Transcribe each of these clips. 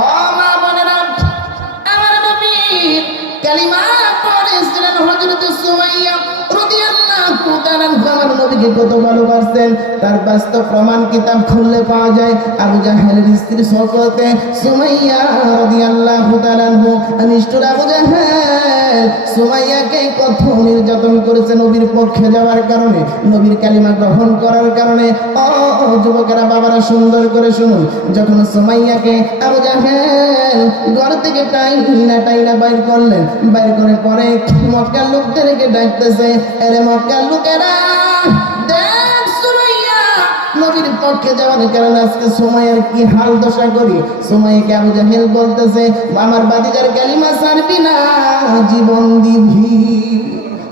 ও মা বোনেরা, আমার নবী কালিমা পড়েছিলেন হযরত সুমাইয়া রাদিয়াল্লাহু তাআলা আমার নবীকে কত ভালোবাসতেন তার বাস্তব প্রমাণ কিতাব খুললে পাওয়া যায়। আবু জাহেলের স্ত্রী সফতে সুমাইয়া রাদিয়াল্লাহু তাআলা নিষ্ঠুর আবু জাহেল সুমাইয়াকে কত নির্যাতন করেছে নবীর পক্ষে যাওয়ার কারণে, নবীর কালিমা গ্রহণ করার কারণে। ও যুবকেরা, বাবারা, সুন্দর করে শুনুন। যখন সুমাইয়াকে আবু জাহেল ঘর থেকে টাইনা বাইর করলেন, বাইর করে পরে মক্কার লোকদেরকে ডাকতেছে, আরে মক্কার লোকেরা দেখ সুমাইয়া নবীর পক্ষে যাওয়ার কারণে আজকে সুমাইয়ার কি হাল দশা করি। সুমাইয়াকে আবু জাহেল বলতেছে, আমার বাদিজার কালিমা ছাড়বি না, জীবন দিবি।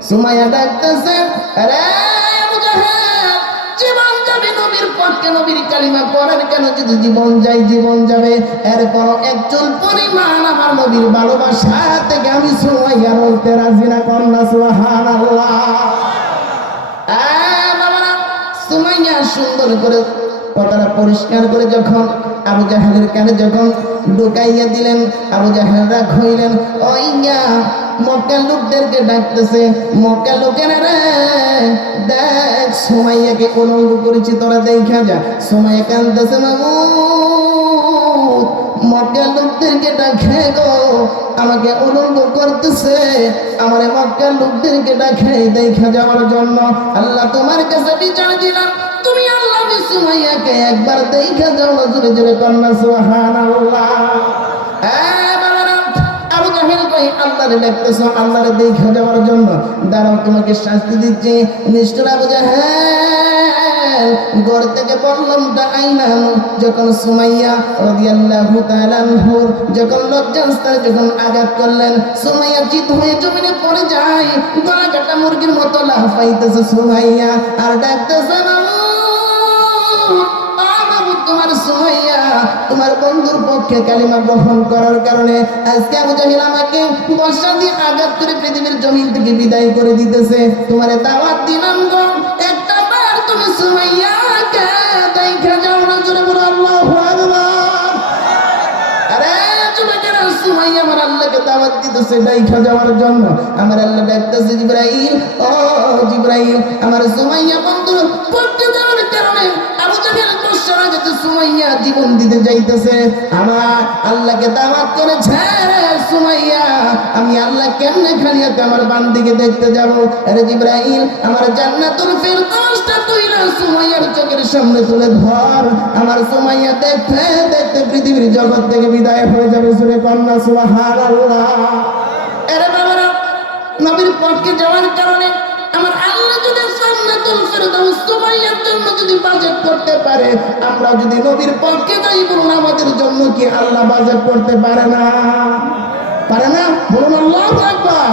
সুমাইয়া ডাকতেছে, আরে আবু জাহেল জীবন যাবে নবীর পক্ষে, নবীর কালিমা পড়ার কেন যদি জীবন যায় জীবন যাবে। এরপর একচুল পরিমাণ আমার নবীর ভালোবাসা থেকে আমি সুমাইয়া বলতে রাজি না। কন্যা সুবহানাল্লাহ। বাবারা, সুমাইয়া সুন্দর করে কথাটা পরিষ্কার করে যখন আবু জাহেলের কানে যখন ঢুকাইয়া দিলেন, আবু জাহেল রাগ হইলেন। ওইয়া মক্কার লোকদেরকে ডাকতেছে, মক্কার লোকেরা রে দেখ সুমাইয়াকে উলঙ্গ করেছি, তোরা দেখা যা। সুমাইয়া কাঁদতেছে, মামুদ মক্কার লোকদেরকে ডাকে গো, আমাকে উলঙ্গ করতেছে, আমার মক্কার লোকদেরকে ডাকে দেখা যাওয়ার জন্য। আল্লাহ তোমার কাছে বিচার দিলাম, তুমি আল্লাহ সুমাইয়াকে একবার দেখা যাও না। জোরে জোরে কন্যা সুবহানাল্লাহ। আবু জাহেল কই আল্লাহরে ডাকতেছো, আল্লাহরে দেখা যাওয়ার জন্য, দাঁড়াও তোমাকে শাস্তি দিচ্ছি। নিষ্ঠুর আবু জাহেল ঘর থেকে বললামটা আইনানো যখন সুমাইয়া রাদিয়াল্লাহু তাআলা আনহুর যখন লজ্জাস্থানে যখন আঘাত করলেন, সুমাইয়া চিত হয়ে জমিনে পড়ে যায়, গলা কাটা মুরগির মতো লাফাইতেছে সুমাইয়া আর ডাকতেছে, মামুদ তোমার সুমাইয়া তোমার বন্ধুর পক্ষে কালিমা গ্রহণ করার কারণে আজকে আবু জাহেল আমাকে বর্ষা দিয়ে আঘাত করে পৃথিবীর জমিন থেকে বিদায় করে দিতেছে। তোমারে দাওয়াত দিলাম গো, একটা বার তুমি সুমাইয়াকে দেখা যাও না। জোরে বলো আল্লাহু আকবার। আরে যুবকেরা, সুমাইয়া আমার আল্লাহকে দাওয়াত দিতেছে দেখা যাওয়ার জন্য। আমার আল্লাহ ডাকতেছে, জিবরাইল ও জিবরাইল, আমার সুমাইয়া বন্ধুর পক্ষে যাওয়ার কারণে আবু জাহেল বর্ষার আঘাতে সুমাইয়া জীবন দিতে যাইতেছে। আমার আল্লাহকে দাওয়াত করেছে, সুমাইয়া আমি আল্লাহ কেমনে খালিয়াতে আমার বান্দিকে দেখতে যাব। আরে জিবরাইল, আমার জান্নাতুল ফেরদৌসটা তুই না সুমাইয়ার চোখের সামনে তুলে ধর, আমার সুমাইয়া দেখতে দেখতে পৃথিবীর জগৎ থেকে বিদায় হয়ে যাবে। সুরে কন্যা সুবহানাল্লাহ। আরে বাবারা, নবীর পক্ষে যাওয়ার কারণে আমার আল্লাহ যদি জান্নাতুল ফেরদৌস সুমাইয়ার জন্য যদি বাজেট করতে পারে, আমরা যদি নবীর পক্ষে যাই, বলুন আমাদের জন্য কি আল্লাহ বাজেট করতে পারে না? পারে না? বলুন আল্লাহু আকবার।